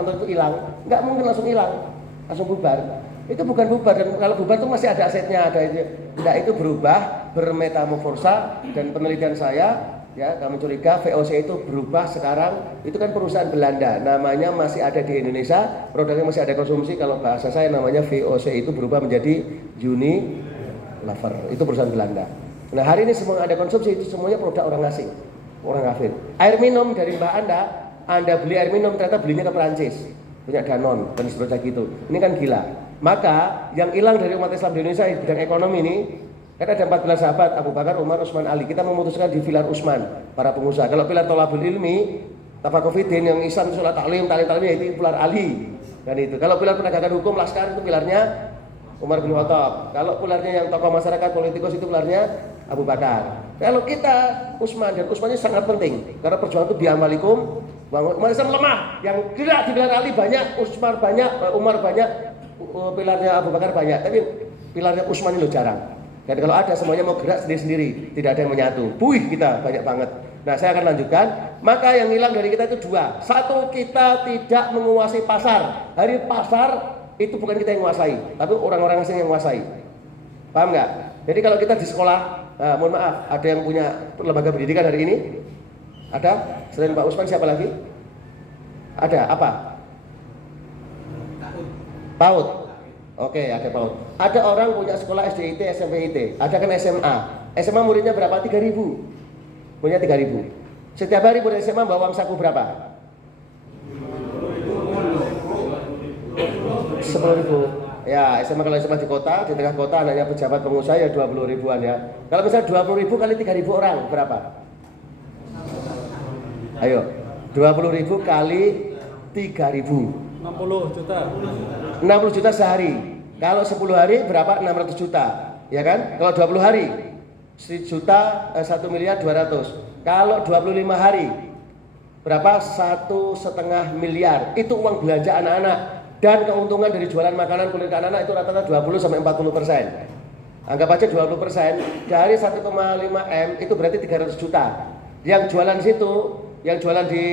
pesantren itu hilang, nggak mungkin langsung hilang, langsung bubar. Itu bukan bubar, dan kalau bubar itu masih ada asetnya, ada itu. Tidak, itu berubah, bermetamorfosa, dan penelitian saya, ya kami curiga VOC itu berubah sekarang. Itu kan perusahaan Belanda, namanya masih ada di Indonesia, produknya masih ada konsumsi. Kalau bahasa saya namanya VOC itu berubah menjadi Unilever, itu perusahaan Belanda. Nah hari ini semua ada konsumsi itu semuanya produk orang asing, orang kafir. Air minum dari Mbak Anda beli air minum ternyata belinya ke Perancis, punya Danone dan seterusnya gitu. Ini kan gila. Maka yang hilang dari umat Islam di Indonesia di bidang ekonomi ini, kan ada 14 sahabat, Abu Bakar, Umar, Utsman, Ali. Kita memutuskan di pilar Utsman, para pengusaha. Kalau pilar tolabul ilmi, tafaqufidin, yang Ihsan, sholat taklim itu pilar Ali. Dan itu. Kalau pilar penegakan hukum, laskar itu pilarnya Umar bin Khattab. Kalau pilarnya yang tokoh masyarakat, politikus itu pilarnya Abu Bakar. Kalau kita Utsman, dan Utsman ini sangat penting karena perjuangan itu biamalikum. Umat Islam lemah, yang gerak di pilar Ali banyak, Utsman banyak, Umar banyak, pilarnya Abu Bakar banyak, tapi pilarnya Utsman ini jarang. Dan kalau ada semuanya mau gerak sendiri-sendiri, tidak ada yang menyatu. Puih kita banyak banget. Nah saya akan lanjutkan. Maka yang hilang dari kita itu dua. Satu, kita tidak menguasai pasar. Hari pasar itu bukan kita yang menguasai, tapi orang-orang asing yang menguasai. Paham nggak? Jadi kalau kita di sekolah, mohon maaf, ada yang punya lembaga pendidikan hari ini? Ada? Selain Pak Utsman siapa lagi? Ada apa? PAUD. Oke, ada PAUD. Ada orang punya sekolah SD IT, SMP IT. Ada kan SMA. SMA muridnya berapa? 3.000. Punya 3.000. Setiap hari murid SMA bawa uang saku berapa? 10.000. Ya, SMA kalau SMA di kota, di tengah kota anaknya pejabat pengusaha ya 20 ribuan ya. Kalau misalnya 20.000 kali 3.000 orang berapa? Ayo, 20.000 kali 3.000. 60 juta. 60 juta sehari. Kalau 10 hari berapa? 600 juta. Ya kan? Kalau 20 hari 1 juta 1 miliar 200. Kalau 25 hari berapa? 1,5 miliar. Itu uang belanja anak-anak. Dan keuntungan dari jualan makanan kulit anak-anak itu rata-rata 20-40%. Anggap aja 20%. Dari 1,5 M itu berarti 300 juta. Yang jualan situ, yang jualan di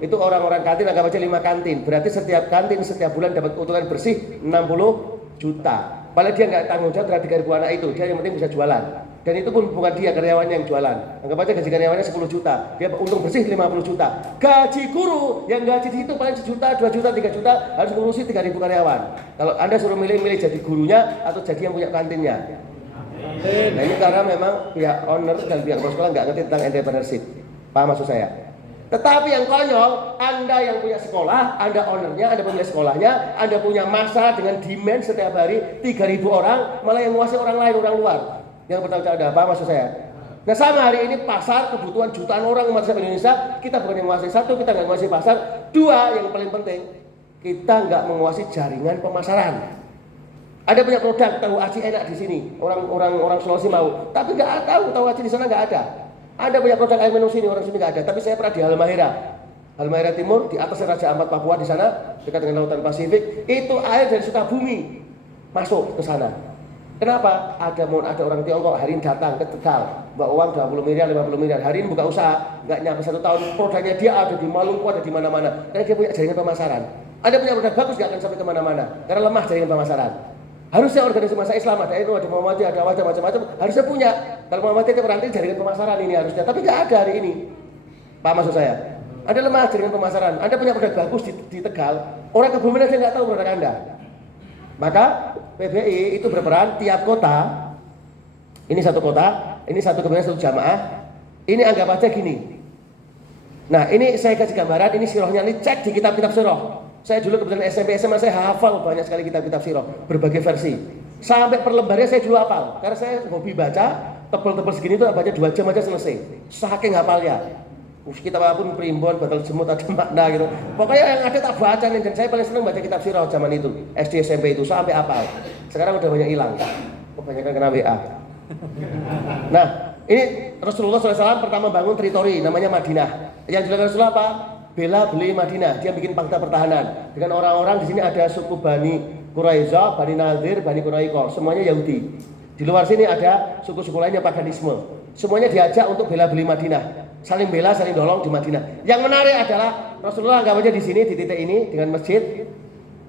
itu orang-orang kantin, anggap aja 5 kantin. Berarti setiap kantin setiap bulan dapat keuntungan bersih 60 juta. Padahal dia nggak tanggung jawab terhadap 3.000 anak itu. Dia yang penting bisa jualan. Dan itu pun bukan dia, karyawannya yang jualan. Anggap aja gaji karyawannya 10 juta. Dia untung bersih 50 juta. Gaji guru yang gaji di itu paling 1 juta, 2 juta, 3 juta harus ngurusi 3.000 karyawan. Kalau Anda suruh milih jadi gurunya atau jadi yang punya kantinnya. Nah ini karena memang pihak owner dan pihak sekolah nggak ngerti tentang entrepreneurship. Paham maksud saya? Tetapi yang konyol, Anda yang punya sekolah, Anda ownernya, Anda punya sekolahnya, Anda punya masa dengan demand setiap hari 3.000 orang, malah yang menguasai orang lain, orang luar yang bertanggung jawab. Apa maksud saya? Nah sama hari ini pasar kebutuhan jutaan orang umat Islam Indonesia, kita bukan yang menguasai. Satu, kita nggak menguasai pasar. Dua, yang paling penting, kita nggak menguasai jaringan pemasaran. Ada punya produk tahu aci enak di sini, orang Sulawesi mau, tapi nggak tahu aci di sana nggak ada. Ada banyak produk air minum sini, orang sini nggak ada. Tapi saya pernah di Halmahera Timur, di atas Raja Ampat Papua di sana, dekat dengan Lautan Pasifik. Itu air dari Sukabumi masuk ke sana. Kenapa? Ada orang Tiongkok hari ini datang ke Tegal, bawa uang 20 miliar, 50 miliar. Hari ini buka usaha, nggak nyampe 1 tahun, produknya dia ada di Maluku, ada di mana-mana. Karena dia punya jaringan pemasaran. Ada punya produk bagus, nggak akan sampai kemana-mana, karena lemah jaringan pemasaran. Harusnya organisasi masa Islam ada itu, ada Muhammadiyah, ada wajah macam-macam, harusnya punya. Kalau Muhammadiyah itu berarti jaringan pemasaran ini harusnya, tapi nggak ada hari ini. Pak maksud saya, ada lemah jaringan pemasaran. Anda punya produk bagus di Tegal, orang Kebumen aja nggak tahu produk Anda. Maka PBI itu berperan tiap kota. Ini satu kota, ini satu kemudian satu jamaah. Ini anggap aja gini. Nah ini saya kasih gambaran, ini sirohnya, ini cek di kitab-kitab siroh. Saya dulu kebetulan SMP SMA saya hafal banyak sekali kitab-kitab siroh, berbagai versi. Sampai per lembarnya saya dulu hafal, karena saya hobi baca, tebel-tebel segini tuh baca 2 jam aja selesai. Saking hafalnya. Kitab apapun primbon, batal jemut ada makna gitu. Pokoknya yang ada tak baca nih, dan saya paling senang baca kitab siroh zaman itu, SD SMP itu sampai hafal. Sekarang udah banyak hilang, kebanyakan kena WA. Nah, ini Rasulullah SAW pertama bangun teritori namanya Madinah. Yang dilakukan Rasulullah apa? Bela beli Madinah. Dia bikin fakta pertahanan dengan orang-orang di sini. Ada suku Bani Quraisyah, Bani Nadir, Bani Quraiko, semuanya Yahudi. Di luar sini ada suku-suku lainnya paganisme. Semuanya diajak untuk bela beli Madinah. saling bela, saling dorong di Madinah. Yang menarik adalah Rasulullah anggap aja di sini, di titik ini dengan masjid,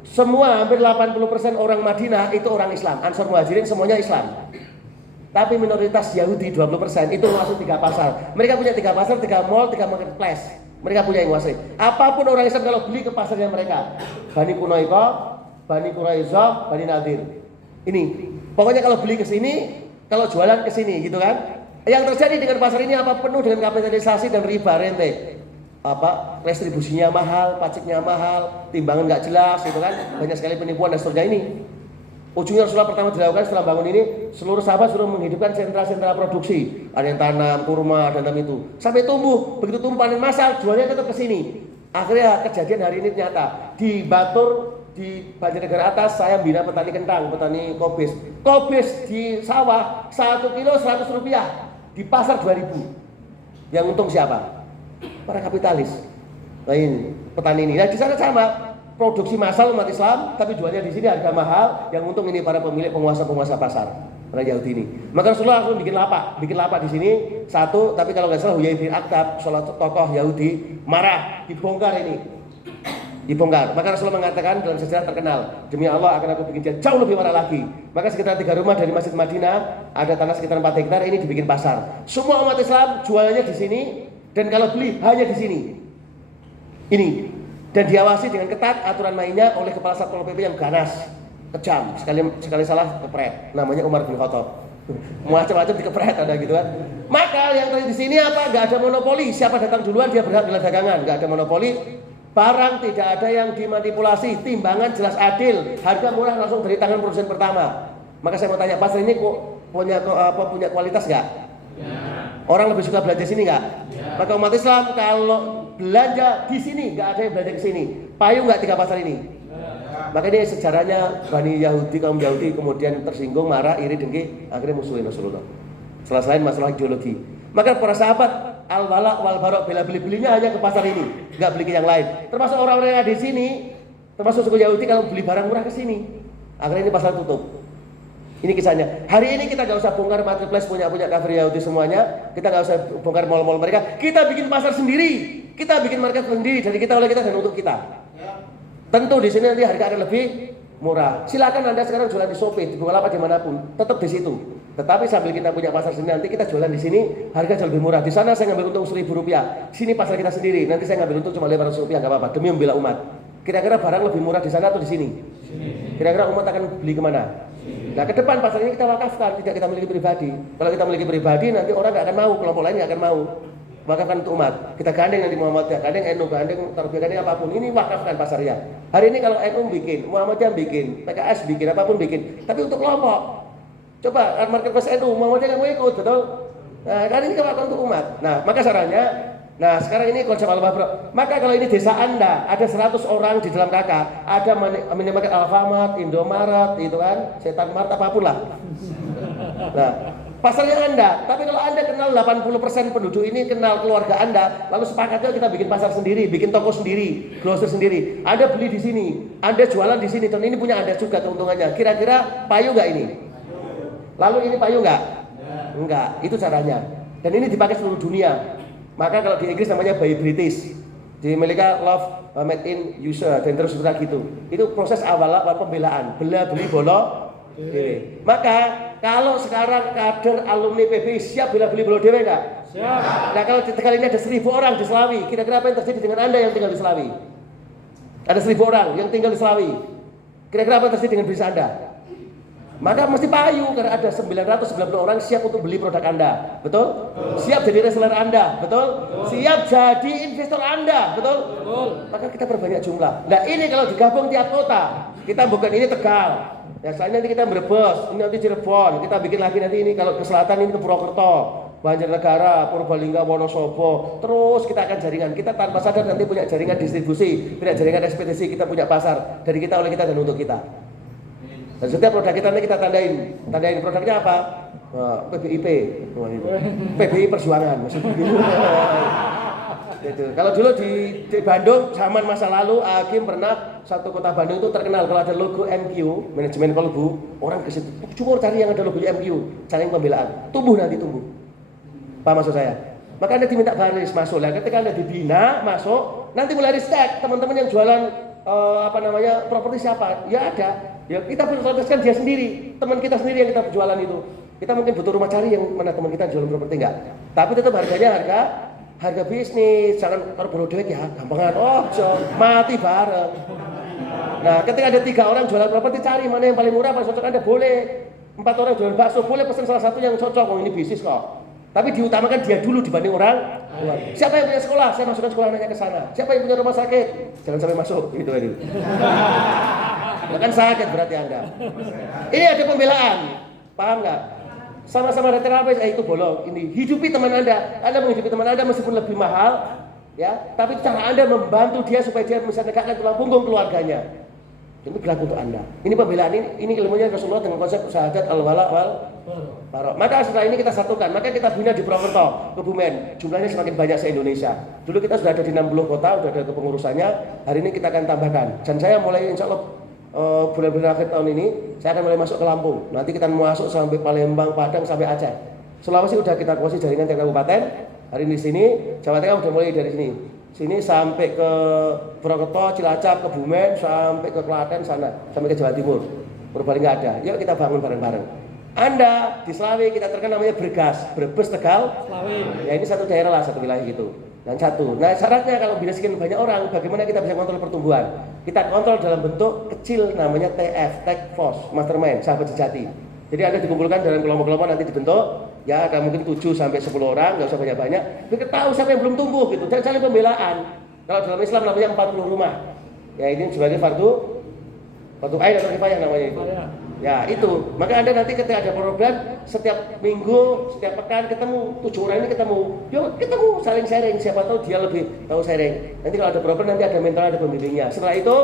semua hampir 80% orang Madinah itu orang Islam. Ansor Muhajirin semuanya Islam. Tapi minoritas Yahudi 20% itu masuk 3 pasar. Mereka punya 3 pasar, 3 mall, 3 marketplace. Mereka punya yang menguasai. Apapun orang Islam kalau beli ke pasarnya mereka. Bani Quraizah, Bani Quraizah, Bani Nadir. Ini. Pokoknya kalau beli ke sini, kalau jualan ke sini gitu kan. Yang terjadi dengan pasar ini apa? Penuh dengan kapitalisasi dan riba rente. Restribusinya mahal, pajaknya mahal, timbangan nggak jelas gitu kan. Banyak sekali penipuan dan seterusnya ini. Ujungnya Rasulullah pertama dilakukan setelah bangun ini, seluruh sahabat suruh menghidupkan sentra-sentra produksi. Ada yang tanam kurma dan itu. Sampai tumbuh, begitu tumbuh panen massal, jualnya tetap ke sini. Akhirnya kejadian hari ini ternyata di Batur, di Banjarnegara atas saya bina petani kentang, petani kobis. Kobis di sawah 1 kilo 100 rupiah, di pasar 2.000. Yang untung siapa? Para kapitalis. Nah ini petani ini. Nah di sana sama. Produksi massal umat Islam, tapi jualnya di sini harga mahal. Yang untung ini para pemilik penguasa pasar, orang Yahudi ini. Maka Rasulullah langsung bikin lapak di sini satu. Tapi kalau nggak salah Huyai bin Akhtab, salah tokoh Yahudi marah, dibongkar ini, dibongkar. Maka Rasulullah mengatakan dalam sejarah terkenal, demi Allah akan aku bikin dia jauh lebih marah lagi. Maka sekitar 3 rumah dari Masjid Madinah ada tanah sekitar 4 hektar ini dibikin pasar. Semua umat Islam jualnya di sini dan kalau beli hanya di sini. Ini. Dan diawasi dengan ketat aturan mainnya oleh kepala Satpol PP yang ganas, kejam, sekali salah kepret. Namanya Umar bin Khattab. Macam-macam dikepret ada gitu kan. Maka yang terjadi di sini apa? Gak ada monopoli. Siapa datang duluan dia berhak gelar dagangan. Gak ada monopoli. Barang tidak ada yang dimanipulasi. Timbangan jelas adil. Harga murah langsung dari tangan produsen pertama. Maka saya mau tanya, pasar ini kok punya kualitas gak? Ya. Orang lebih suka belanja sini nggak? Ya. Maka umat Islam kalau belanja di sini nggak ada yang belanja ke sini. Payung nggak 3 pasar ini? Ya. Maka ini sejarahnya Bani Yahudi, kaum Yahudi kemudian tersinggung, marah, iri, dengki, akhirnya musuhin Rasulullah. Selain masalah ideologi. Maka para sahabat al-wala wal barok belinya hanya ke pasar ini, nggak beli ke yang lain. Termasuk orang-orang yang ada di sini, termasuk suku Yahudi kalau beli barang murah ke sini. Akhirnya ini pasar tutup. Ini kisahnya. Hari ini kita nggak usah bongkar marketplace punya kafir Yahudi semuanya. Kita nggak usah bongkar mall-mall mereka. Kita bikin pasar sendiri. Kita bikin market sendiri. Dari kita, oleh kita, dan untuk kita. Tentu di sini nanti harga akan lebih murah. Silakan Anda sekarang jualan di Shopee, di Bukalapak, dimanapun. Tetap di situ. Tetapi sambil kita punya pasar sendiri, nanti kita jualan di sini harga jauh lebih murah. Di sana saya ngambil untung 1.000 rupiah. Sini pasar kita sendiri. Nanti saya ngambil untung cuma 500 rupiah, nggak apa-apa. Demi membela umat. Kira-kira barang lebih murah di sana atau di sini? Kira-kira umat akan beli kemana? Nah ke depan pasar ini kita wakafkan, tidak kita miliki pribadi. Kalau kita miliki pribadi nanti orang nggak akan mau, kelompok lain nggak akan mau. Wakafkan untuk umat. Kita gandeng nanti Muhammadiyah, gandeng NU, gandeng Tarbiyah, gandeng apapun. Ini wakafkan pasarnya. Hari ini kalau NU bikin, Muhammadiyah bikin, PKS bikin, apapun bikin. Tapi untuk kelompok. Coba marketplace NU, Muhammadiyah nggak mau ikut, betul? Nah kan ini wakafkan untuk umat. Nah maka sarannya, nah sekarang ini konsep al-mabro. Maka kalau ini desa Anda ada 100 orang di dalam kakak, ada minimarket Alfamart, Indomaret, itu kan, Setan Mart apapun lah. Nah, pasarnya Anda. Tapi kalau Anda kenal 80% penduduk ini, kenal keluarga Anda, lalu sepakatnya kita bikin pasar sendiri, bikin toko sendiri, grosir sendiri. Anda beli di sini, Anda jualan di sini, dan ini punya Anda juga keuntungannya. Kira-kira payu nggak ini? Lalu ini payu nggak? Enggak. Itu caranya. Dan ini dipakai seluruh dunia. Maka kalau di Inggris namanya Buy British, di Amerika Love Made in USA, dan terus gitu. Itu proses awal pembelaan, beli bolo dewe. Maka kalau sekarang kader alumni PBI siap beli bolo dewe nggak? Siap. Nah kalau kali ini ada 1.000 orang di Selawi, kira-kira apa yang terjadi dengan Anda yang tinggal di Selawi? Ada 1.000 orang yang tinggal di Selawi, kira-kira apa yang terjadi dengan bisnis Anda? Maka mesti payu karena ada 990 orang siap untuk beli produk Anda, betul? Siap jadi reseller Anda, betul? Siap jadi investor Anda, betul? Maka kita perbanyak jumlah. Nah ini kalau digabung tiap kota, kita bukan ini Tegal, ya saya nanti kita Brebes, ini nanti Cirebon, kita bikin lagi nanti ini kalau ke selatan ini ke Purwokerto, Banjarnegara, Purbalingga, Wonosobo, terus kita akan jaringan. Kita tanpa sadar nanti punya jaringan distribusi, punya jaringan ekspedisi, kita punya pasar dari kita, oleh kita, dan untuk kita. Dan setiap produk kita nanti kita tandain produknya apa? PBIP, PBI Perjuangan, maksudnya. Gitu. Kalau dulu di Bandung zaman masa lalu, Hakim pernah satu kota Bandung itu terkenal kalau ada logo MQ, manajemen kolbu, orang ke situ, cuma cari yang ada logo MQ, cari pembelaan, tumbuh. Apa maksud saya? Maka Anda diminta baris masuk. Lah ketika Anda dibina masuk, nanti mulai cek teman-teman yang jualan properti siapa? Ya ada. Ya kita prioritaskan dia sendiri, teman kita sendiri yang kita jualan itu. Kita mungkin butuh rumah cari yang mana teman kita jualan properti enggak. Tapi tetap harganya harga bisnis. Jangan kalau bodoh duit ya gampangan. Mati bareng. Nah, ketika ada 3 orang jualan properti, cari mana yang paling murah, paling cocok Anda boleh. 4 orang jualan bakso, boleh pesan salah satu yang cocok. Ini bisnis kok. Tapi diutamakan dia dulu dibanding orang luar. Siapa yang punya sekolah? Saya masukkan sekolah anaknya ke sana. Siapa yang punya rumah sakit? Jangan sampai masuk. Gitu aja. Kan sakit berarti Anda. Ini ada pembelaan. Paham nggak? Sama-sama ada terapis, itu bolong. Ini hidupi teman Anda. Anda menghidupi teman Anda meskipun lebih mahal, ya. Tapi cara Anda membantu dia supaya dia bisa tegakkan tulang punggung keluarganya. Itu berlaku untuk Anda. Ini pembelaan ini ilmunya Rasulullah dengan konsep syahadat al-wala wal bara. Maka setelah ini kita satukan, maka kita bina di Purwokerto, Kebumen. Jumlahnya semakin banyak se-Indonesia. Dulu kita sudah ada di 60 kota, sudah ada kepengurusannya. Hari ini kita akan tambahkan. Dan saya mulai insya Allah bulan-bulan akhir tahun ini saya akan mulai masuk ke Lampung. Nanti kita masuk sampai Palembang, Padang sampai Aceh. Sulawesi sudah kita kuasai jaringan tiap kabupaten. Hari ini di sini Jawa Tengah sudah mulai dari sini sampai ke Purwokerto, Cilacap, Kebumen, sampai ke Klaten sana, sampai ke Jawa Timur. Purbalingga ada. Yuk kita bangun bareng-bareng. Anda di Slawi kita terkenal namanya Bergas, Brebes, Tegal, Slawi. Ya ini satu daerah lah, satu wilayah gitu. Dan satu. Nah syaratnya kalau bila sekian banyak orang, bagaimana kita bisa kontrol pertumbuhan? Kita kontrol dalam bentuk kecil namanya TF, Task Force, Mastermind, sahabat sejati. Jadi Anda dikumpulkan dalam kelompok-kelompok nanti dibentuk, ya ada mungkin 7 sampai 10 orang, nggak usah banyak-banyak. Kita tahu siapa yang belum tumbuh gitu, dan saling pembelaan. Kalau dalam Islam namanya 40 rumah. Ya ini sebagai fardu ain atau kifayah namanya itu. Ya itu, maka Anda nanti ketika ada program setiap minggu, setiap pekan ketemu 7 orang ini ketemu, yuk ketemu saling sharing, siapa tahu dia lebih tahu sharing. Nanti kalau ada problem nanti ada mentor, ada pembimbingnya. Setelah itu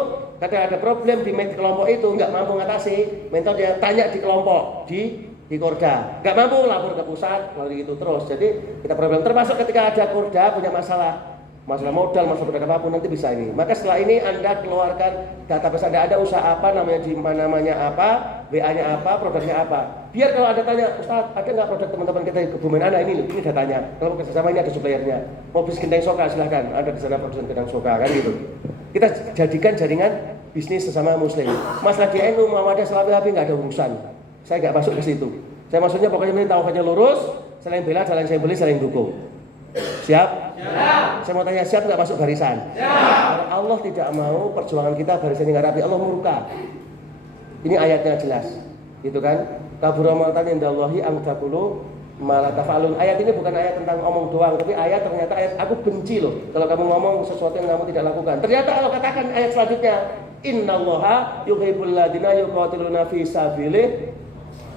ketika ada problem di kelompok itu nggak mampu ngatasi, mentor dia tanya di kelompok di Korda, nggak mampu lapor ke pusat, lalu gitu terus. Jadi kita problem termasuk ketika ada Korda punya masalah modal, masalah produk apapun nanti bisa ini. Maka setelah ini Anda keluarkan database Anda, ada usaha apa, namanya apa, WA-nya apa, produknya apa. Biar kalau ada tanya, Ustaz, ada nggak produk teman-teman kita di Kebumen Anda ini datanya. Kalau kerjasama ini ada suppliernya. Mau bisnis gendeng soka silahkan, ada di sana produsen gendeng soka kan gitu. Kita jadikan jaringan bisnis sesama Muslim. Masalah di NU Muhammadiyah Salafi Habib nggak ada urusan. Saya nggak masuk ke situ. Saya maksudnya pokoknya ini tauhidnya lurus, saling bela, saling beli, saling dukung. Siap? Siap. Saya mau tanya, siap nggak masuk barisan? Siap. Allah tidak mau perjuangan kita barisan yang rapi, Allah murka. Ini ayatnya jelas, gitu kan? Kabura maqtan indallahi an taqulu ma la taf'alun. Ayat ini bukan ayat tentang omong doang, tapi ternyata ayat aku benci loh kalau kamu ngomong sesuatu yang kamu tidak lakukan. Ternyata Allah katakan ayat selanjutnya, innallaha yuhibbul ladzina yuqatiluna fi sabilihi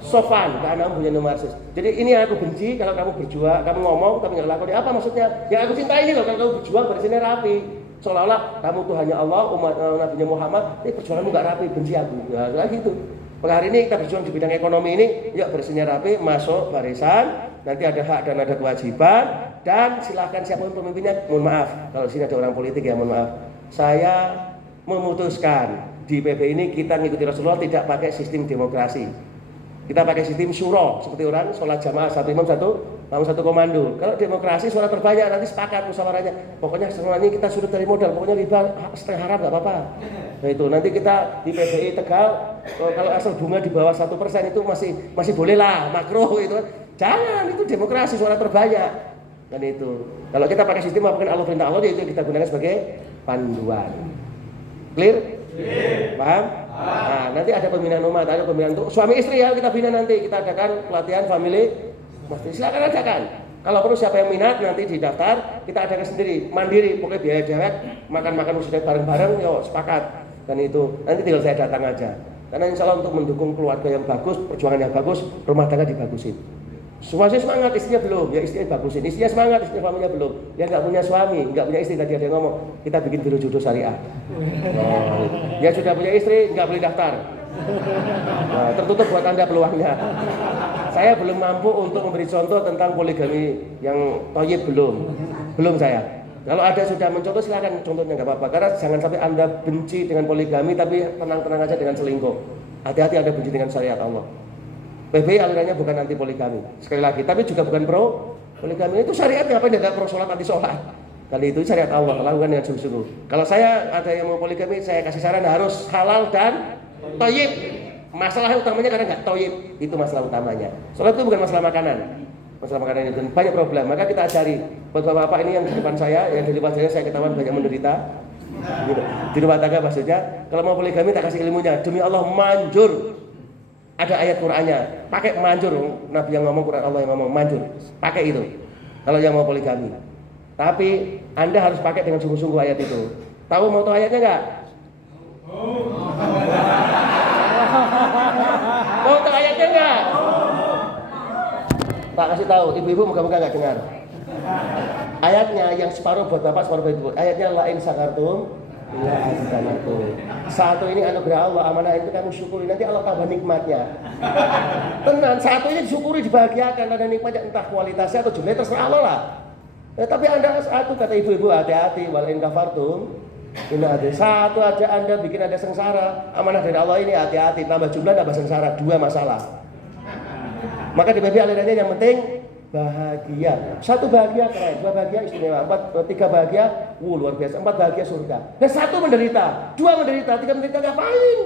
sofan, karena kamu punya narsis. Jadi ini yang aku benci kalau kamu berjuang, kamu ngomong tapi nggak lakukan. Apa maksudnya? Yang aku cinta ini loh, kalau kamu berjuang barisannya rapi. Seolah-olah kamu tuh hanya Allah, umat Nabi Muhammad, perjuanganmu nggak rapi, benci aku. Ya gitu. Maka hari ini kita berjuang di bidang ekonomi ini, yuk barisannya rapi, masuk barisan. Nanti ada hak dan ada kewajiban. Dan silahkan siapapun pemimpinnya. Mohon maaf, kalau sini ada orang politik ya, mohon maaf. Saya memutuskan di PB ini kita ngikuti Rasulullah tidak pakai sistem demokrasi. Kita pakai sistem syuro, seperti orang sholat jamaah satu imam satu komando. Kalau demokrasi suara terbanyak nanti sepakat musyawarahnya. Pokoknya semuanya kita suruh dari modal, pokoknya riba setengah haram nggak apa-apa. Nah itu nanti kita di PBI Tegal kalau asal bunga di bawah 1% itu masih boleh lah makro itu. Jangan, itu demokrasi suara terbanyak. Dan itu kalau kita pakai sistem apapun Allah perintah Allah itu kita gunakan sebagai panduan. Clear? Paham? Nah, nanti ada pembinaan umat, ada pembinaan untuk suami istri ya kita bina nanti. Kita adakan pelatihan family. Silakan adakan. Kalau perlu siapa yang minat nanti didaftar, kita adakan sendiri, mandiri, pokoknya biaya dewek, makan sudah bareng-bareng, yo sepakat. Dan itu nanti tinggal saya datang aja. Karena insya Allah untuk mendukung keluarga yang bagus, perjuangan yang bagus, rumah tangga dibagusin. Suami semangat, istrinya belum, ya istrinya bagusin. Istrinya semangat, istrinya suaminya belum. Yang nggak punya suami, nggak punya istri, tadi ada yang ngomong, kita bikin biro jodoh syariah. Ya sudah punya istri, nggak boleh daftar. Nah, tertutup buat Anda peluangnya. Saya belum mampu untuk memberi contoh tentang poligami yang thayyib, belum saya. Kalau ada sudah mencontoh silakan contohnya nggak apa-apa. Karena jangan sampai Anda benci dengan poligami tapi tenang-tenang aja dengan selingkuh. Hati-hati Anda benci dengan syariat Allah. PBI alirannya bukan anti poligami sekali lagi, tapi juga bukan pro Poligami itu syariatnya apa? Tidak pro sholat anti sholat. Kali itu syariat Allah, lakukan dengan sungguh-sungguh. Kalau saya ada yang mau poligami, saya kasih saran harus halal dan thayyib. Masalah utamanya karena nggak thayyib, itu masalah utamanya. Sholat itu bukan masalah makanan. Masalah makanan itu banyak problem. Maka kita ajari buat bapak-bapak ini yang di depan saya, yang di wajahnya saya ketahuan banyak menderita. Gitu. Di rumah tangga maksudnya, kalau mau poligami tak kasih ilmunya. Demi Allah manjur. Ada ayat Qur'annya, pakai manjur. Nabi yang ngomong, Quran Allah yang ngomong, manjur. Pakai itu. Kalau yang mau poligami. Tapi Anda harus pakai dengan sungguh-sungguh ayat itu. Tahu mau tahu ayatnya enggak? Mau tahu ayatnya enggak? Tak kasih tahu, ibu-ibu moga-moga enggak dengar. Ayatnya yang separuh buat bapak, separuh buat ibu. Ayatnya lain sakartum ya azanakum. Satu ini anugerah Allah, amanah itu kamu syukuri, nanti Allah tambah nikmatnya. Tenang, satu ini disyukuri, dibahagiakan, ada nikmatnya entah kualitasnya atau jumlahnya terserah Allah lah. Tapi Anda satu, kata ibu-ibu, hati-hati, wal in kafartum ini ada satu aja Anda bikin ada sengsara. Amanah dari Allah ini hati-hati, tambah jumlah tambah sengsara, dua masalah. Maka di baby alirannya yang penting bahagia. Satu bahagia keren, dua bahagia istimewa, tiga bahagia luar biasa, empat bahagia surga. Dan satu menderita, dua menderita, tiga menderita ngapain?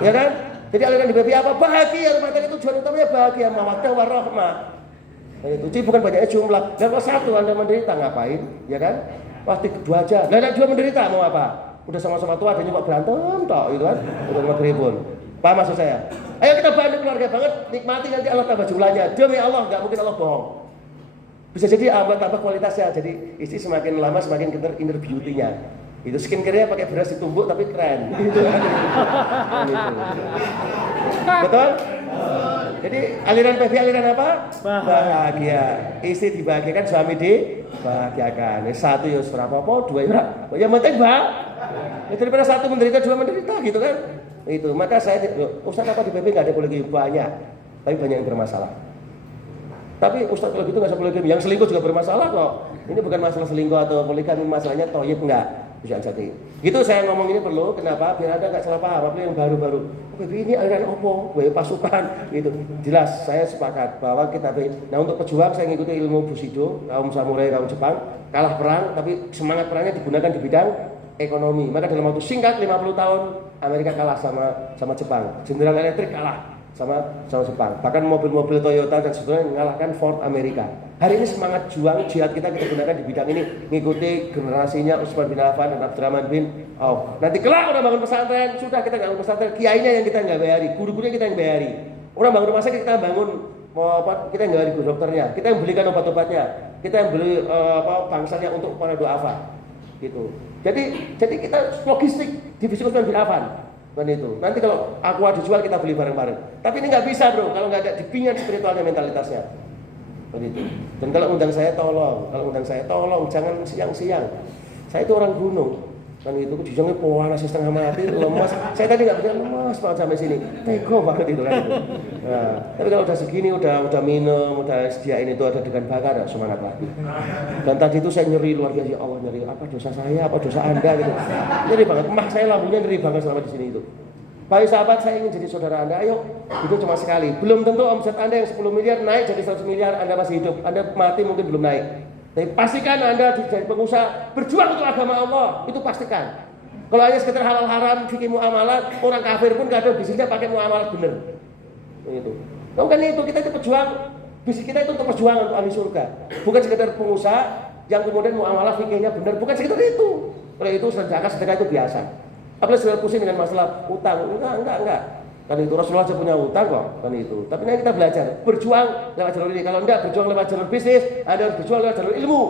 Ya kan? Jadi aliran di baby apa? Bahagia, rumah tangga itu tujuan utamanya bahagia, mawaddah warahmah. Nah, itu jadi bukan banyaknya jumlah. Dan kalau satu Anda menderita ngapain? Ya kan? Pasti dua aja. Dan dua menderita mau apa? Udah sama-sama tua ada nyoba berantem toh, itu kan? Udah maghribun. Paham maksud saya? Ayo kita bantu keluarga banget, nikmati nanti Allah tambah jumlahnya. Demi Allah, nggak mungkin Allah bohong. Bisa jadi Allah tambah kualitasnya. Jadi istri semakin lama semakin pintar inner beauty-nya. Itu skincare-nya pakai beras ditumbuk tapi keren. Gitu kan? Betul? Jadi aliran PV aliran apa? Bahagia. Istri dibahagiakan, suami dibahagiakan. Satu ya berapa apa, dua ya. Yang penting bahagia. Daripada satu menderita, dua menderita gitu kan? Itu. Maka saya, Ustaz apa di PV nggak ada poligami? Banyak, tapi banyak yang bermasalah. Tapi Ustaz kalau gitu nggak usah poligami. Yang selingkuh juga bermasalah kok. Ini bukan masalah selingkuh atau poligami, masalahnya thayyib enggak. Bisa jadi. Gitu saya ngomong ini perlu. Kenapa? Biar Anda nggak salah paham. Apalagi yang baru-baru. Ini aliran opo, pasukan. Gitu. Jelas. Saya sepakat bahwa kita. Nah untuk pejuang saya ngikuti ilmu Bushido, kaum samurai, kaum Jepang. Kalah perang, tapi semangat perangnya digunakan di bidang ekonomi. Maka dalam waktu singkat 50 tahun Amerika kalah sama Jepang. General Electric kalah sama Jepang. Bahkan mobil-mobil Toyota dan sebagainya mengalahkan Ford Amerika. Hari ini semangat juang jihad kita gunakan di bidang ini, mengikuti generasinya Utsman bin Affan dan Abdurrahman bin Auf. Nanti kelak orang bangun pesantren, sudah kita bangun pesantren, kiainya yang kita nggak bayari, guru-gurunya kita yang bayari. Orang bangun rumah sakit kita bangun, kita yang bayari guru dokternya, kita yang belikan obat-obatnya, kita yang beli bangsalnya untuk para duafa. Gitu. Jadi kita logistik divisi Utsman bin Affan. Kan itu. Nanti kalau aqua dijual kita beli bareng-bareng. Tapi ini nggak bisa bro, kalau nggak ada dipingat spiritualnya, mentalitasnya. Kan itu. Dan kalau undang saya tolong, jangan siang-siang. Saya itu orang gunung. Kan itu dijongnya panas setengah mati, lemas. Saya tadi nggak bisa lemas banget sampai sini. Tego banget itu kan itu. Nah, tapi kalau udah segini, udah minum, udah sediain itu ada degan bakar, semangat lagi. Dan tadi itu saya nyeri luar biasa, ya Allah nyeri apa dosa saya, apa dosa Anda gitu. Nyeri banget, saya lambungnya nyeri banget selama di sini itu. Baik sahabat, saya ingin jadi saudara Anda. Ayo, hidup cuma sekali. Belum tentu omset Anda yang 10 miliar naik jadi 100 miliar, Anda masih hidup. Anda mati mungkin belum naik. Tapi pastikan Anda jadi pengusaha, berjuang untuk agama Allah, itu pastikan. Kalau hanya sekedar halal haram, fikih muamalah, orang kafir pun kadang bisnisnya pakai muamalah bener. Itu. Kalau kan itu kita itu pejuang, bisnis kita itu untuk perjuangan untuk ahli surga. Bukan sekedar pengusaha yang kemudian muamalah fikihnya bener, bukan sekedar itu. Kalau itu sedekah itu biasa. Apalagi sekedar pusing dengan masalah utang, enggak. Kan itu Rasulullah aja punya utang kok, kan itu. Tapi nanti kita belajar, berjuang lewat jalur ini. Kalau enggak berjuang lewat jalur bisnis, Anda harus berjuang lewat jalur ilmu.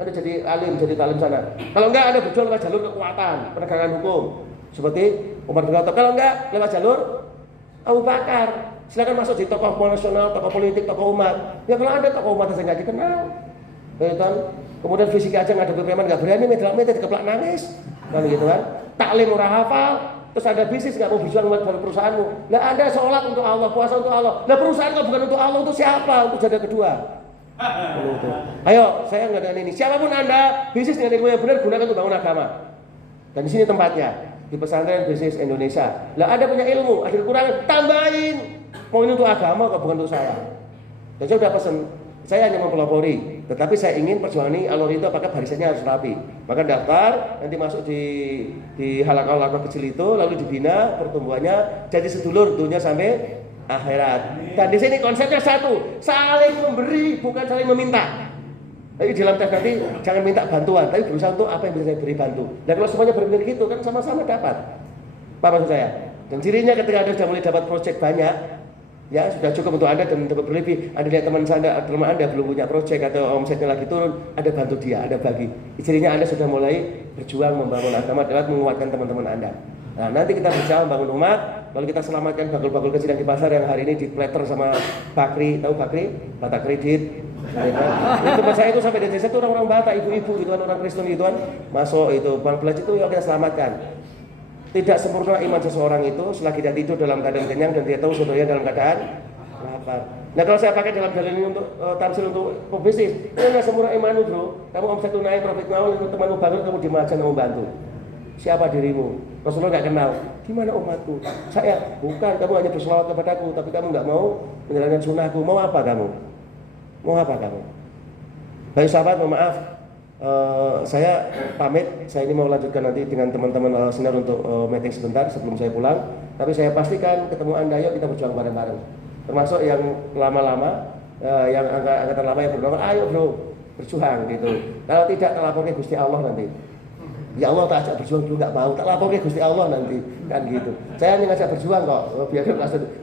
Anda jadi alim, jadi talim sana. Kalau enggak Anda berjuang lewat jalur kekuatan, penegakan hukum. Seperti Umar bin Khattab. Kalau enggak lewat jalur Abu Bakar. Silakan masuk di tokoh nasional, tokoh politik, tokoh umat. Ya kalau ada tokoh umat yang nggak dikenal, kan? Kemudian fisika aja nggak ada preman, nggak berani media dikeplak nangis, kan gitu kan? Taklim murah hafal. Terus ada bisnis nggak mau berjuang buat perusahaanmu. Lah Anda sholat untuk Allah, puasa untuk Allah. Lah perusahaan kalau bukan untuk Allah, untuk siapa? Untuk jada kedua. Ayo, saya nggak ada ini. Siapapun Anda, bisnis dengan ilmu yang benar gunakan untuk bangun agama. Dan di sini tempatnya di pesantren bisnis Indonesia. Lah Anda punya ilmu, ada kekurangan, tambahin. Mau ini untuk agama kok bukan untuk saya. Dan saya udah pesen Saya hanya mempelopori, tetapi saya ingin perjuangan ini alur itu apakah barisannya harus rapi. Maka daftar, nanti masuk di halaqah kecil itu, lalu dibina pertumbuhannya jadi sedulur dunia sampai akhirat. Dan di sini konsepnya satu, saling memberi bukan saling meminta. Tapi di dalam tes nanti jangan minta bantuan, tapi berusaha untuk apa yang bisa saya beri bantu. Dan kalau semuanya berpikir gitu kan sama-sama dapat. Apa maksud saya? Dan cirinya ketika Anda sudah mulai dapat proyek banyak, ya sudah cukup untuk Anda dan dapat berlebih. Anda lihat teman Anda belum punya proyek atau omsetnya lagi turun, Anda bantu dia, Anda bagi. Cirinya Anda sudah mulai berjuang membangun agama lewat menguatkan teman-teman Anda. Nah, nanti kita berjuang membangun umat, lalu kita selamatkan bakul-bakul kecil yang di pasar yang hari ini dipleter sama Bakri, tahu Bakri? Batak Kredit. Itu tempat saya itu sampai di desa itu orang-orang Batak, ibu-ibu gitu kan, orang Kristen gitu kan, masuk itu bang belajar itu yuk kita selamatkan. Tidak sempurna iman seseorang itu selagi dia tidur dalam keadaan kenyang dan dia tahu saudaranya dalam keadaan lapar. Nah kalau saya pakai dalam dalil ini untuk tamsil untuk pebisnis, ini nggak sempurna imanmu bro. Kamu omset itu naik, profit mau, temanmu bangun, kamu diem aja kamu bantu. Siapa dirimu? Rasulullah nggak kenal. Gimana umatku? Saya bukan. Kamu hanya berselawat kepadaku, tapi kamu nggak mau menjalankan sunnahku. Mau apa kamu? Mau apa kamu? Baik sahabat, mohon maaf. Saya pamit. Saya ini mau lanjutkan nanti dengan teman-teman sinar untuk meeting sebentar sebelum saya pulang. Tapi saya pastikan ketemu Anda, yuk kita berjuang bareng-bareng. Termasuk yang lama-lama, yang angkatan lama yang bernama, ayo bro, berjuang gitu. Kalau tidak terlapornya Gusti Allah nanti. Ya Allah tak ajak berjuang dulu nggak mau, tak lapornya Gusti Allah nanti kan gitu. Saya hanya ngajak berjuang kok, biar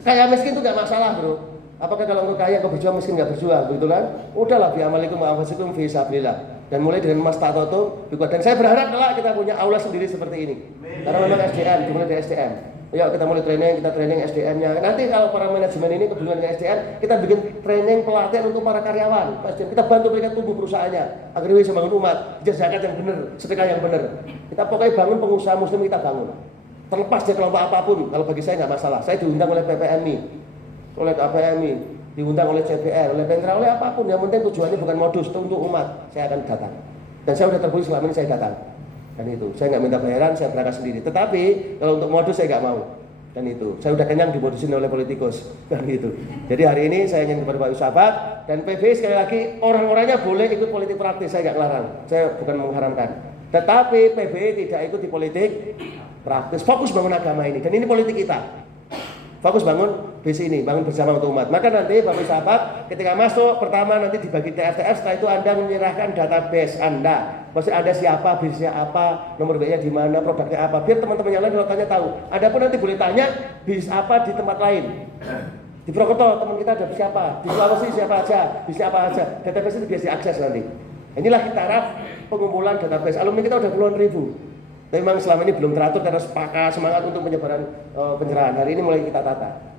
kaya miskin itu nggak masalah bro. Apakah kalau untuk kaya kau berjuang miskin nggak berjuang, gitu kan? Udahlah bi'amalikum wa'anfusikum fi sabilillah. Dan mulai dengan Mas Tato itu, dan saya berharap kelak kita punya aula sendiri seperti ini. Karena memang SDM, dimulai dari SDM. Yuk kita mulai kita training SDM-nya. Nanti kalau para manajemen ini kebingungan dengan SDM, kita bikin training pelatihan untuk para karyawan. Kita bantu mereka tumbuh perusahaannya agar bisa bangun umat, zakat yang benar, sedekah yang benar. Kita pokoknya bangun pengusaha muslim, kita bangun. Terlepas dari kelompok apapun, kalau bagi saya nggak masalah. Saya diundang oleh PPMI, oleh KPMI, diundang oleh CPR, oleh Pentra, oleh apapun. Yang penting tujuannya bukan modus, untuk umat. Saya akan datang. Dan saya sudah terbukti selama ini saya datang. Dan itu, saya nggak minta bayaran, saya berangkat sendiri. Tetapi kalau untuk modus saya nggak mau. Dan itu, saya udah kenyang dimodusin oleh politikus. Dan itu. Jadi hari ini saya ingin kepada Bapak sahabat dan PV sekali lagi orang-orangnya boleh ikut politik praktis, saya nggak larang. Saya bukan mengharamkan. Tetapi PV tidak ikut di politik praktis. Fokus bangun agama ini. Dan ini politik kita. Fokus bangun BC ini, bangun bersama untuk umat. Maka nanti Bapak sahabat ketika masuk pertama nanti dibagi TF-TF, setelah itu Anda menyerahkan database Anda. Maksudnya Anda siapa, bisnisnya apa, nomor BI-nya di mana, produknya apa. Biar teman-teman yang lain kalau tanya tahu. Ada pun nanti boleh tanya bisnis apa di tempat lain. Di Purwokerto teman kita ada siapa, di Sulawesi siapa aja, bisnis apa aja. Database itu biasa diakses nanti. Inilah taraf pengumpulan database. Alumni kita udah puluhan ribu. Tapi memang selama ini belum teratur karena semangat untuk penyebaran pencerahan. Hari ini mulai kita tata.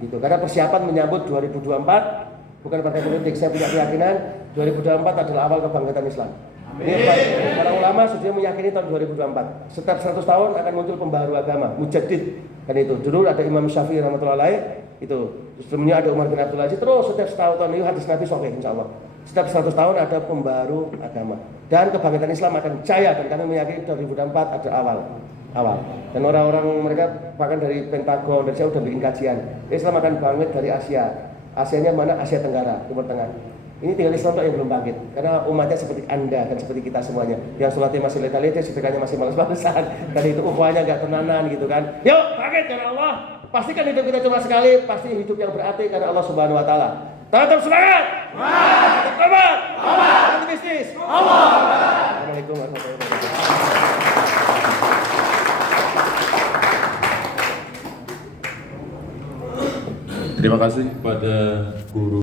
Gitu. Karena persiapan menyambut 2024 bukan partai politik. Saya punya keyakinan 2024 adalah awal kebangkitan Islam. Ini para ulama sudah meyakini tahun 2024. Setiap 100 tahun akan muncul pembaharu agama, mujaddid. Dan itu dulu ada Imam Syafi'i rahmatullahi alaih, itu sebelumnya ada Umar bin Abdul Aziz. Terus setiap 100 tahun itu hadis Nabi sahih insyaallah. Setiap 100 tahun ada pembaharu agama. Dan kebangkitan Islam akan jaya dan kami meyakini 2024 ada awal. Dan orang-orang mereka bahkan dari Pentagon, dari saya sudah bikin kajian. Islam akan bangkit dari Asia. Asianya mana? Asia Tenggara, Timur Tengah. Ini tinggal Islam yang belum bangkit. Karena umatnya seperti Anda dan seperti kita semuanya. Yang sholatnya masih letal-letal, sedekahnya masih malas-malasan. Dan itu ukhuwahnya enggak tenanan gitu kan. Yuk, bangkit karena Allah. Pastikan hidup kita cuma sekali, pasti hidup yang berarti karena Allah Subhanahu wa taala. Tetap semangat. Tetap semangat. Tetap bisnis. Assalamualaikum warahmatullahi wabarakatuh. Terima kasih kepada guru